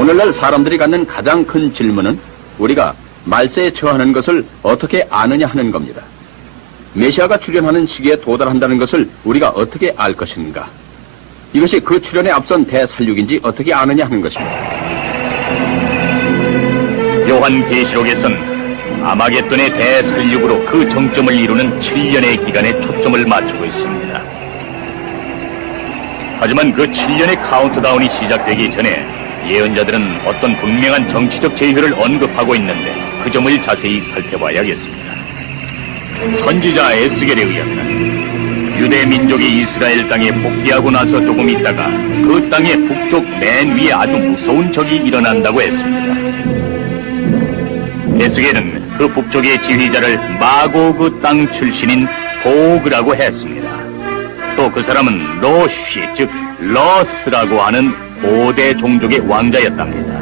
오늘날 사람들이 갖는 가장 큰 질문은 우리가 말세에 처하는 것을 어떻게 아느냐 하는 겁니다. 메시아가 출현하는 시기에 도달한다는 것을 우리가 어떻게 알 것인가? 이것이 그 출현에 앞선 대살육인지 어떻게 아느냐 하는 것입니다. 요한계시록에선 아마겟돈의 대살육으로 그 정점을 이루는 7년의 기간에 초점을 맞추고 있습니다. 하지만 그 7년의 카운트다운이 시작되기 전에 예언자들은 어떤 분명한 정치적 제휴를 언급하고 있는데 그 점을 자세히 살펴봐야겠습니다. 선지자 에스겔에 의하면 유대 민족이 이스라엘 땅에 복귀하고 나서 조금 있다가 그 땅의 북쪽 맨 위에 아주 무서운 적이 일어난다고 했습니다. 에스겔은 그 북쪽의 지휘자를 마고그 땅 출신인 고그라고 했습니다. 또 그 사람은 로쉬, 즉 러스라고 하는 고대 종족의 왕자였답니다.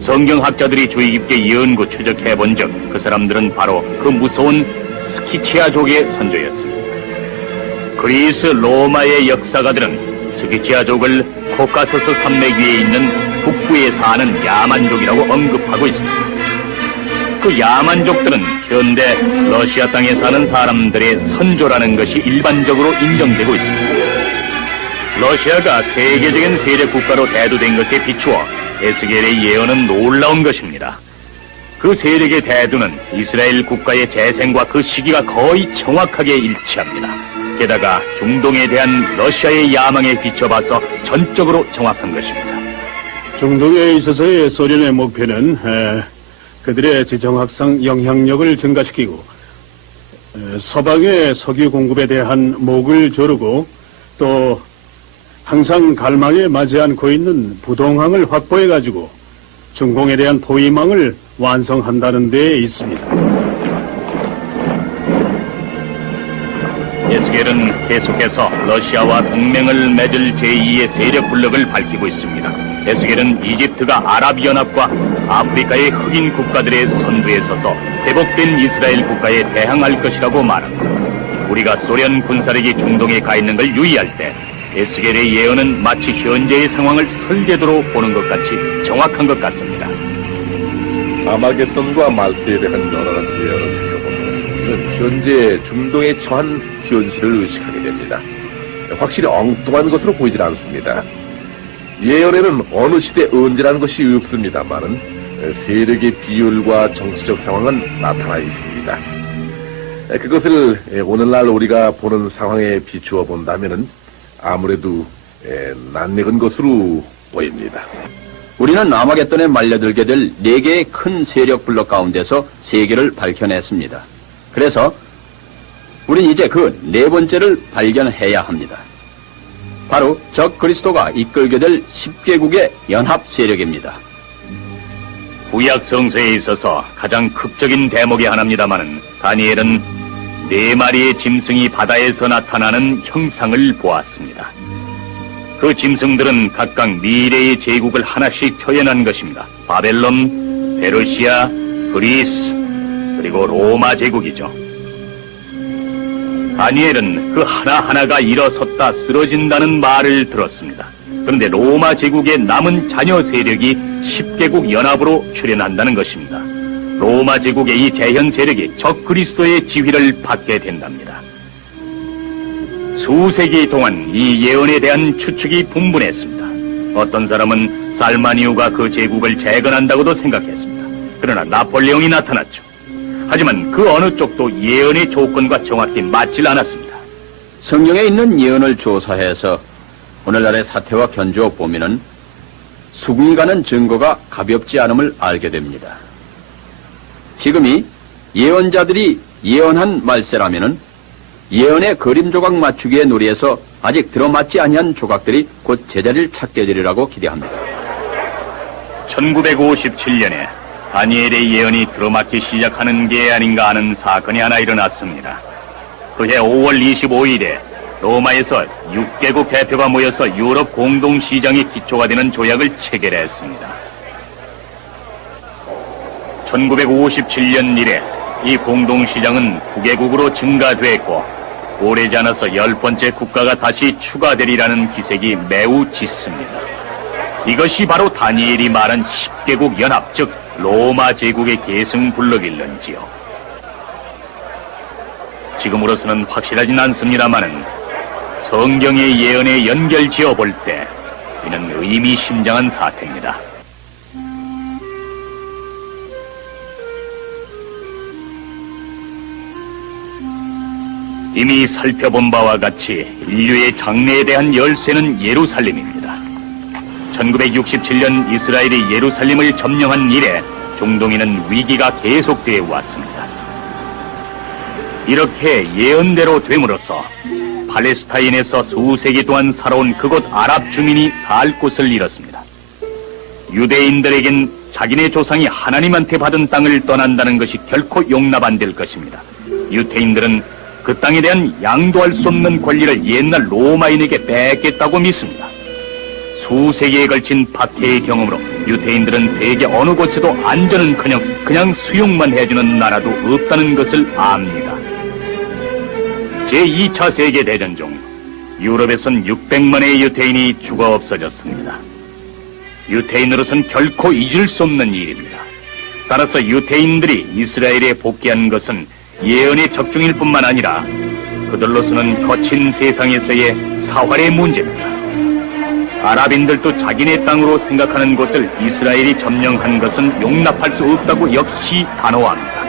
성경학자들이 주의 깊게 연구 추적해본 적 그 사람들은 바로 그 무서운 스키치아족의 선조였습니다. 그리스 로마의 역사가들은 스키치아족을 코카서스 산맥 위에 있는 북부에 사는 야만족이라고 언급하고 있습니다. 그 야만족들은 현대 러시아 땅에 사는 사람들의 선조라는 것이 일반적으로 인정되고 있습니다. 러시아가 세계적인 세력 국가로 대두된 것에 비추어 에스겔의 예언은 놀라운 것입니다. 그 세력의 대두는 이스라엘 국가의 재생과 그 시기가 거의 정확하게 일치합니다. 게다가 중동에 대한 러시아의 야망에 비춰봐서 전적으로 정확한 것입니다. 중동에 있어서의 소련의 목표는 그들의 지정학상 영향력을 증가시키고 서방의 석유 공급에 대한 목을 조르고 또 항상 갈망에 맞지 않고 있는 부동항을 확보해가지고 중공에 대한 포위망을 완성한다는 데 있습니다. 에스겔은 계속해서 러시아와 동맹을 맺을 제2의 세력 블록을 밝히고 있습니다. 에스겔은 이집트가 아랍연합과 아프리카의 흑인 국가들의 선두에 서서 회복된 이스라엘 국가에 대항할 것이라고 말합니다. 우리가 소련 군사력이 중동에 가 있는 걸 유의할 때 에스겔의 예언은 마치 현재의 상황을 설계도로 보는 것 같이 정확한 것 같습니다. 아마겟돈과 말세에 대한 여러 가지 예언을 살펴보면 현재 중동에 처한 현실을 의식하게 됩니다. 확실히 엉뚱한 것으로 보이질 않습니다. 예언에는 어느 시대 언제라는 것이 없습니다만은 세력의 비율과 정치적 상황은 나타나 있습니다. 그것을 오늘날 우리가 보는 상황에 비추어 본다면은 아무래도 낯익은 것으로 보입니다. 우리는 아마겟돈에 말려들게 될 4개의 큰 세력 블록 가운데서 3개를 밝혀냈습니다. 그래서 우린 이제 그 4번째를 발견해야 합니다. 바로 적 그리스도가 이끌게 될 10개국의 연합 세력입니다. 구약 성서에 있어서 가장 극적인 대목이 하나입니다마는 다니엘은 4마리의 짐승이 바다에서 나타나는 형상을 보았습니다. 그 짐승들은 각각 미래의 제국을 하나씩 표현한 것입니다. 바벨론, 페르시아, 그리스, 그리고 로마 제국이죠. 다니엘은 그 하나하나가 일어섰다 쓰러진다는 말을 들었습니다. 그런데 로마 제국의 남은 자녀 세력이 10개국 연합으로 출현한다는 것입니다. 로마 제국의 이 재현 세력이 적 그리스도의 지휘를 받게 된답니다. 수세기 동안 이 예언에 대한 추측이 분분했습니다. 어떤 사람은 살마니우가 그 제국을 재건한다고도 생각했습니다. 그러나 나폴레옹이 나타났죠. 하지만 그 어느 쪽도 예언의 조건과 정확히 맞질 않았습니다. 성경에 있는 예언을 조사해서 오늘날의 사태와 견주어 보면은 수긍이 가는 증거가 가볍지 않음을 알게 됩니다. 지금이 예언자들이 예언한 말세라면은 예언의 그림 조각 맞추기의 놀이에서 아직 들어맞지 아니한 조각들이 곧 제자리를 찾게 되리라고 기대합니다. 1957년에 다니엘의 예언이 들어맞기 시작하는 게 아닌가 하는 사건이 하나 일어났습니다. 그해 5월 25일에 로마에서 6개국 대표가 모여서 유럽 공동시장의 기초가 되는 조약을 체결했습니다. 1957년 이래 이 공동시장은 9개국으로 증가됐고 오래지 않아서 10번째 국가가 다시 추가되리라는 기색이 매우 짙습니다. 이것이 바로 다니엘이 말한 10개국 연합, 즉 로마 제국의 계승 블록일런지요. 지금으로서는 확실하진 않습니다마는 성경의 예언에 연결 지어 볼 때 이는 의미심장한 사태입니다. 이미 살펴본 바와 같이 인류의 장래에 대한 열쇠는 예루살렘입니다. 1967년 이스라엘이 예루살렘을 점령한 이래 중동에는 위기가 계속되어 왔습니다. 이렇게 예언대로 됨으로써 팔레스타인에서 수세기 동안 살아온 그곳 아랍 주민이 살 곳을 잃었습니다. 유대인들에겐 자기네 조상이 하나님한테 받은 땅을 떠난다는 것이 결코 용납 안 될 것입니다. 유대인들은 그 땅에 대한 양도할 수 없는 권리를 옛날 로마인에게 뺏겠다고 믿습니다. 수세기에 걸친 박해의 경험으로 유대인들은 세계 어느 곳에도 안전은커녕 그냥 수용만 해주는 나라도 없다는 것을 압니다. 제2차 세계대전 중 유럽에선 600만의 유대인이 죽어 없어졌습니다. 유대인으로선 결코 잊을 수 없는 일입니다. 따라서 유대인들이 이스라엘에 복귀한 것은 예언의 적중일 뿐만 아니라 그들로서는 거친 세상에서의 사활의 문제입니다. 아랍인들도 자기네 땅으로 생각하는 곳을 이스라엘이 점령한 것은 용납할 수 없다고 역시 단호합니다.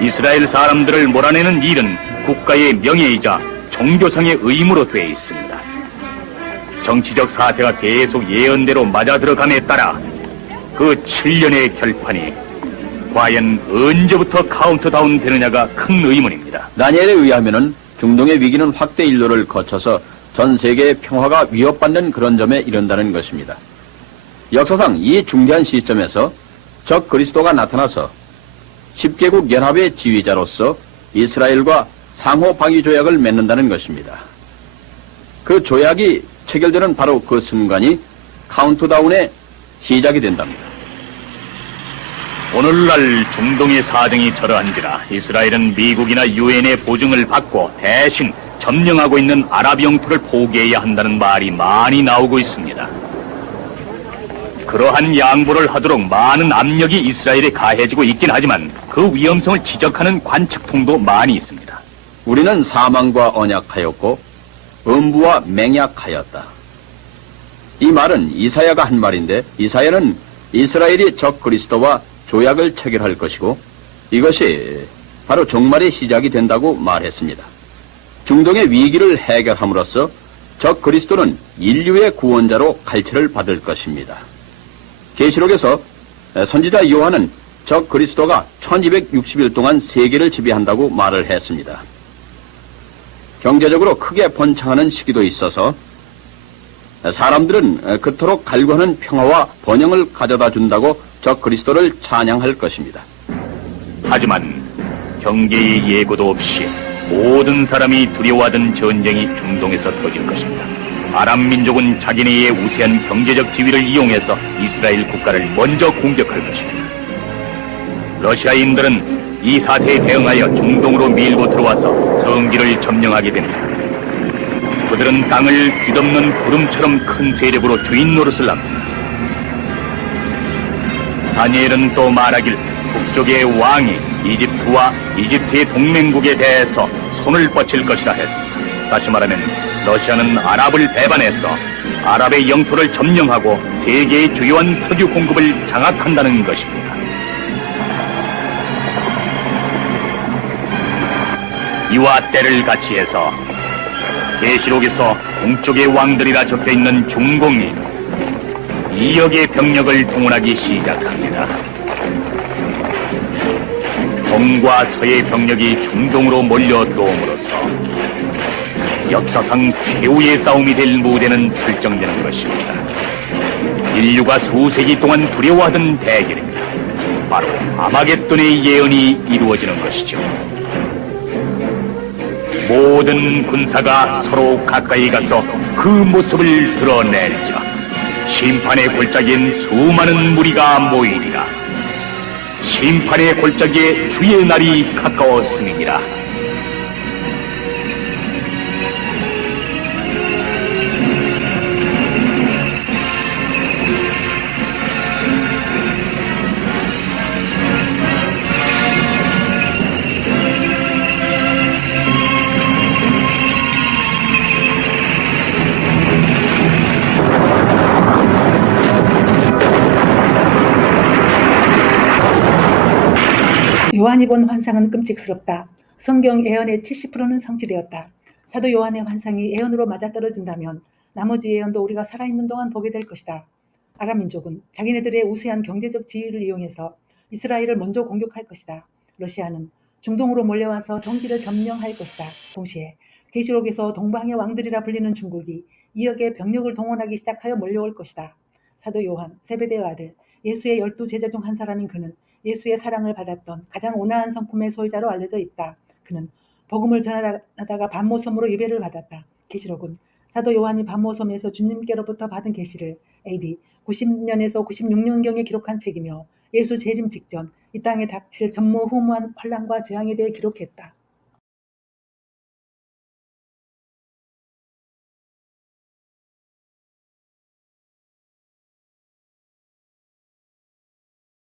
이스라엘 사람들을 몰아내는 일은 국가의 명예이자 종교상의 의무로 되어 있습니다. 정치적 사태가 계속 예언대로 맞아들어감에 따라 그 7년의 결판이 과연 언제부터 카운트다운 되느냐가 큰 의문입니다. 다니엘에 의하면은 중동의 위기는 확대 인도를 거쳐서 전 세계의 평화가 위협받는 그런 점에 이른다는 것입니다. 역사상 이 중대한 시점에서 적 그리스도가 나타나서 10개국 연합의 지휘자로서 이스라엘과 상호 방위 조약을 맺는다는 것입니다. 그 조약이 체결되는 바로 그 순간이 카운트다운의 시작이 된답니다. 오늘날 중동의 사정이 저러한지라 이스라엘은 미국이나 유엔의 보증을 받고 대신 점령하고 있는 아랍 영토를 포기해야 한다는 말이 많이 나오고 있습니다. 그러한 양보를 하도록 많은 압력이 이스라엘에 가해지고 있긴 하지만 그 위험성을 지적하는 관측통도 많이 있습니다. 우리는 사망과 언약하였고 음부와 맹약하였다. 이 말은 이사야가 한 말인데 이사야는 이스라엘이 적 그리스도와 조약을 체결할 것이고 이것이 바로 종말의 시작이 된다고 말했습니다. 중동의 위기를 해결함으로써 적 그리스도는 인류의 구원자로 갈채를 받을 것입니다. 계시록에서 선지자 요한은 적 그리스도가 1260일 동안 세계를 지배한다고 말을 했습니다. 경제적으로 크게 번창하는 시기도 있어서 사람들은 그토록 갈구하는 평화와 번영을 가져다 준다고 적 그리스도를 찬양할 것입니다. 하지만 경계의 예고도 없이 모든 사람이 두려워하던 전쟁이 중동에서 터질 것입니다. 아랍 민족은 자기네의 우세한 경제적 지위를 이용해서 이스라엘 국가를 먼저 공격할 것입니다. 러시아인들은 이 사태에 대응하여 중동으로 밀고 들어와서 성지를 점령하게 됩니다. 그들은 땅을 뒤덮는 구름처럼 큰 세력으로 주인 노릇을 합니다. 다니엘은 또 말하길 북쪽의 왕이 이집트와 이집트의 동맹국에 대해서 손을 뻗칠 것이라 했습니다. 다시 말하면 러시아는 아랍을 배반해서 아랍의 영토를 점령하고 세계의 주요한 석유 공급을 장악한다는 것입니다. 이와 때를 같이 해서 계시록에서 동쪽의 왕들이라 적혀있는 중공이 2억의 병력을 동원하기 시작합니다. 동과 서의 병력이 중동으로 몰려 들어옴으로써 역사상 최후의 싸움이 될 무대는 설정되는 것입니다. 인류가 수세기 동안 두려워하던 대결입니다. 바로 아마겟돈의 예언이 이루어지는 것이죠. 모든 군사가 서로 가까이 가서 그 모습을 드러낼지라. 심판의 골짜기엔 수많은 무리가 모이리라. 심판의 골짜기에 주의 날이 가까웠음이니라. 요한이 본 환상은 끔찍스럽다. 성경 예언의 70%는 성취되었다. 사도 요한의 환상이 예언으로 맞아떨어진다면 나머지 예언도 우리가 살아있는 동안 보게 될 것이다. 아람 민족은 자기네들의 우세한 경제적 지위를 이용해서 이스라엘을 먼저 공격할 것이다. 러시아는 중동으로 몰려와서 성지를 점령할 것이다. 동시에 계시록에서 동방의 왕들이라 불리는 중국이 2억의 병력을 동원하기 시작하여 몰려올 것이다. 사도 요한, 세베대의 아들, 예수의 12제자 중 한 사람인 그는 예수의 사랑을 받았던 가장 온화한 성품의 소유자로 알려져 있다. 그는 복음을 전하다가 반모섬으로 유배를 받았다. 계시록은 사도 요한이 반모섬에서 주님께로부터 받은 계시를 AD 90년에서 96년경에 기록한 책이며 예수 재림 직전 이 땅에 닥칠 전무후무한 환란과 재앙에 대해 기록했다.